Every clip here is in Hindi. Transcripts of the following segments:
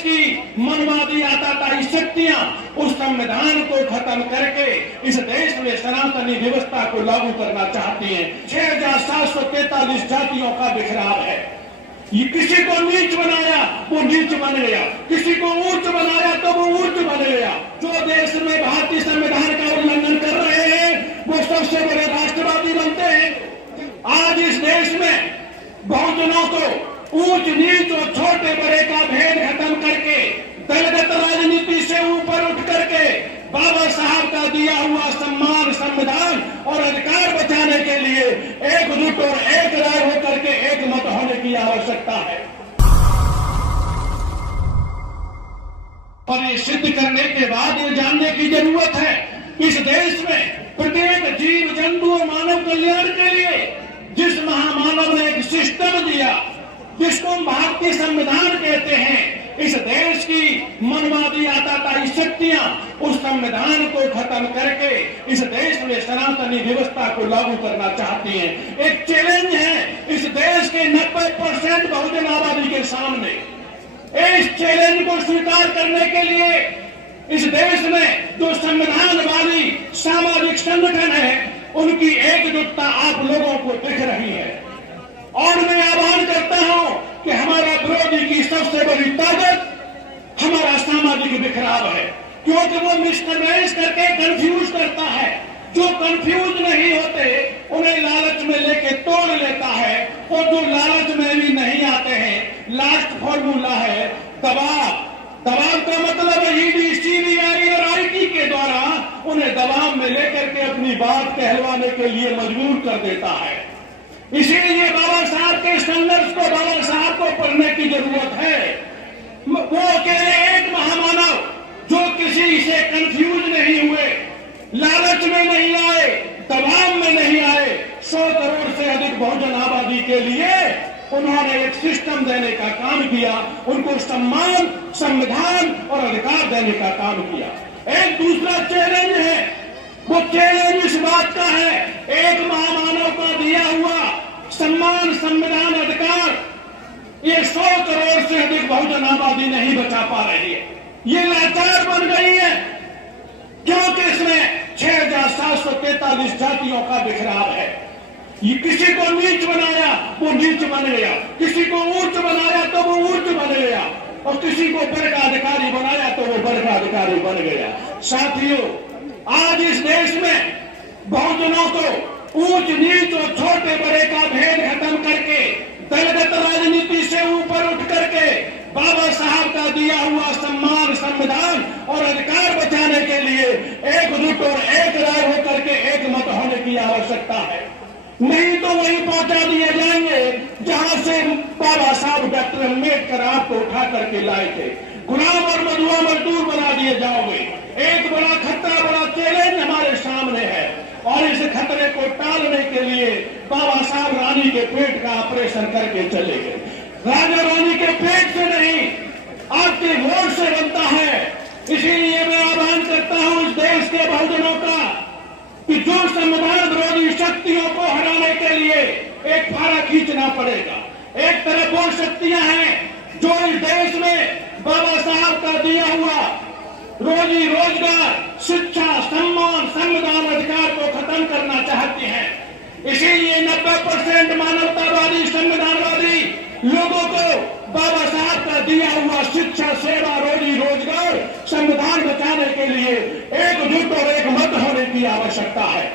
की मनवादी आताताई शक्तियां उस संविधान को खत्म करके इस देश में सनातनी व्यवस्था को लागू करना चाहती हैं। 6,743 जातियों का बिखराव है। ये किसी को नीच बनाया वो नीच बन गया, किसी को ऊंच बनाया तो वो ऊंच बन गया। जो देश में भारतीय संविधान का उल्लंघन कर रहे हैं वो सबसे बड़े राष्ट्रवादी बनते हैं। आज इस देश में बहुजनों को ऊंच नीच और छोटे बड़े का भेद खत्म करके दलगत राजनीति से ऊपर उठ करके बाबा साहब का दिया हुआ सम्मान, संविधान और अधिकार बचाने के लिए एकजुट और एक राय होकर के एक मत होने की आवश्यकता है। और ये सिद्ध करने के बाद ये जानने की जरूरत है इस देश में प्रत्येक जीव जंतु और मानव कल्याण के लिए जिस महामानव ने एक सिस्टम दिया जिसको हम भारतीय संविधान कहते हैं, इस देश की मनवादी आताताई शक्तियां उस संविधान को खत्म करके इस देश में सनातनी व्यवस्था को लागू करना चाहती हैं। एक चैलेंज है इस देश के 90% बहुजन आबादी के सामने। इस चैलेंज को स्वीकार करने के लिए इस देश में जो संविधानवादी सामाजिक संगठन है उनकी एकजुटता आप लोगों को दिख रही है। और मैं आह्वान करता हूं कि हमारा विरोधी की सबसे बड़ी ताकत हमारा सामाजिक बिखराव है, क्योंकि वो मिसकन्वेंस करके कंफ्यूज करता है। जो कंफ्यूज नहीं होते उन्हें लालच में लेके तोड़ लेता है, और जो लालच में भी नहीं आते हैं लास्ट फॉर्मूला है दबाव। दबाव का मतलब ईडी, सीबीआई और आईटी के द्वारा उन्हें दबाव में लेकर के अपनी बात कहलवाने के लिए मजबूर कर देता है। इसीलिए बाबा साहब के संघर्ष को, बाबा साहब को पढ़ने की जरूरत है। वो अकेले एक महामानव जो किसी से कंफ्यूज नहीं हुए, लालच में नहीं आए, दबाव में नहीं आए, 100 करोड़ से अधिक बहुजन आबादी के लिए उन्होंने एक सिस्टम देने का काम किया, उनको सम्मान, संविधान और अधिकार देने का काम किया। एक दूसरा चैलेंज है, वो चैलेंज इस बात का है एक महामानव का दिया हुआ सम्मान, संविधान, अधिकार ये 100 करोड़ से अधिक बहुजन आबादी नहीं बचा पा रही है। ये लाचार बन गई है क्योंकि इसमें 6,743 जातियों का बिखराव है। ये किसी को नीच बनाया वो नीच बन गया, किसी को ऊंच बनाया तो वो ऊंच बन गया, और किसी को वर्ग अधिकारी बनाया तो वो वर्ग अधिकारी बन गया। साथियों, आज इस देश में बहुजनों को ऊंच नीच और छोटे बड़े का भेद खत्म करके दलगत राजनीति से ऊपर उठ करके बाबा साहब का दिया हुआ सम्मान, संविधान और अधिकार बचाने के लिए एकजुट और एक राय होकर के एक मत होने की आवश्यकता है। नहीं तो वहीं पहुंचा दिए जाएंगे जहां से बाबा साहब डॉक्टर अम्बेडकर आपको उठा करके लाए थे। गुलाम और मधुआ मजदूर बना दिए जाओगे। एक बड़ा खतरा, बड़ा चैलेंज हमारे सामने है, और इस खतरे को टालने के लिए बाबा साहब रानी के पेट का ऑपरेशन करके चले गए। राजा रानी के पेट से नहीं, आपके वोट से बनता है। इसीलिए मैं आह्वान करता हूं इस देश के बहुजनों का कि जो संविधान विरोधी शक्तियों को हराने के लिए एक फारा खींचना पड़ेगा। एक तरफ वो शक्तियां हैं जो इस देश में बाबा साहब का दिया हुआ रोजी रोजगार, शिक्षा, सम्मान, संविधान, अधिकार को खत्म करना चाहती हैं। इसीलिए 90% मानवतावादी, संविधानवादी लोगों को बाबा साहब का दिया हुआ शिक्षा, सेवा, रोजी रोजगार, संविधान बचाने के लिए एकजुट और एक मत होने की आवश्यकता है।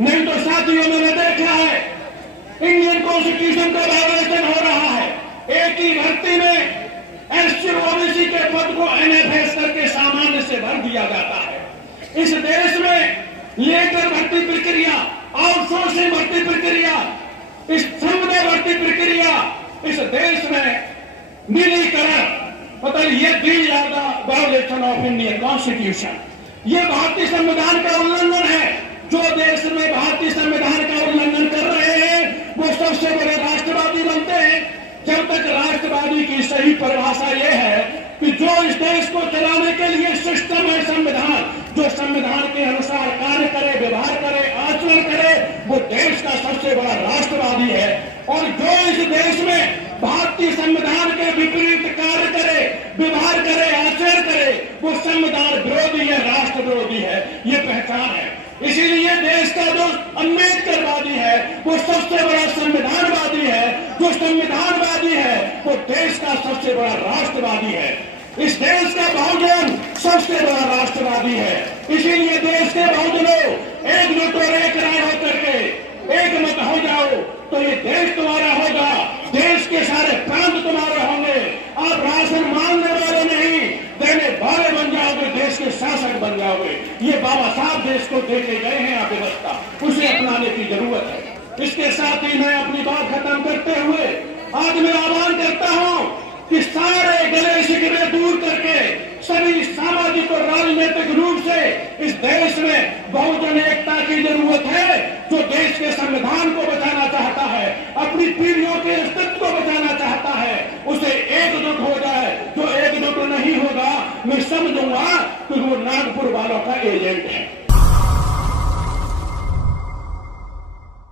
नहीं तो साथियों, मैंने देखा है इंडियन कॉन्स्टिट्यूशन का वायलेशन हो रहा है। एक ही भर्ती में एससी ओबीसी के पद को एनएफएस करके सामान्य से भर दिया जाता है। इस देश में लेकर भर्ती प्रक्रिया, आउटसोर्सिंग भर्ती प्रक्रिया, इस संविदा भर्ती प्रक्रिया, इस देश में निलीकरण, मतलब ये वायलेशन ऑफ इंडियन कॉन्स्टिट्यूशन, ये भारतीय संविधान का उल्लंघन है। जो देश में भारतीय संविधान का उल्लंघन कर रहे हैं वो सबसे बड़े राष्ट्रवादी बनते हैं। जब तक राष्ट्रवादी की सही परिभाषा यह है कि जो इस देश को चलाने के लिए सिस्टम है संविधान, जो संविधान के अनुसार कार्य करे, व्यवहार करे, आचरण करे, वो देश का सबसे बड़ा राष्ट्रवादी है। और जो इस देश में भारतीय संविधान के विपरीत कार्य करे, व्यवहार करे, आचरण करे, वो संविधान विरोधी है, राष्ट्र विरोधी है, ये पहचान है। इसीलिए देश का जो अम्बेडकरवादी है वो सबसे बड़ा संविधानवादी है, जो संविधानवादी है वो देश का सबसे बड़ा राष्ट्रवादी है। इस देश का बहुजन सबसे बड़ा राष्ट्रवादी है। इसीलिए देश के बहुजनों, एकजुट और एक राय होकर के एक मत हो जाओ तो ये देश तुम्हारा होगा, देश के सारे प्रांत तुम्हारे होंगे। आप राशन मांगने वाले नहीं, देने वाले बन जाओगे, देश के शासक बन जाओगे। ये बाबा साहब देश को देके गए हैं आप व्यवस्था, उसे अपनाने की जरूरत है। इसके साथ ही मैं अपनी बात खत्म करते हुए आज मैं आह्वान करता हूं कि सारे गले शिकवे दूर करके सभी सामाजिक और राजनीतिक रूप से इस देश में बहुजन एकता की जरूरत है। जो देश के संविधान को बचाना चाहता है, अपनी पीढ़ियों के अस्तित्व को बचाना चाहता है, उसे एकजुट हो जाए। जो एकजुट नहीं होगा मैं समझूंगा कि वो नागपुर वालों का एजेंट है।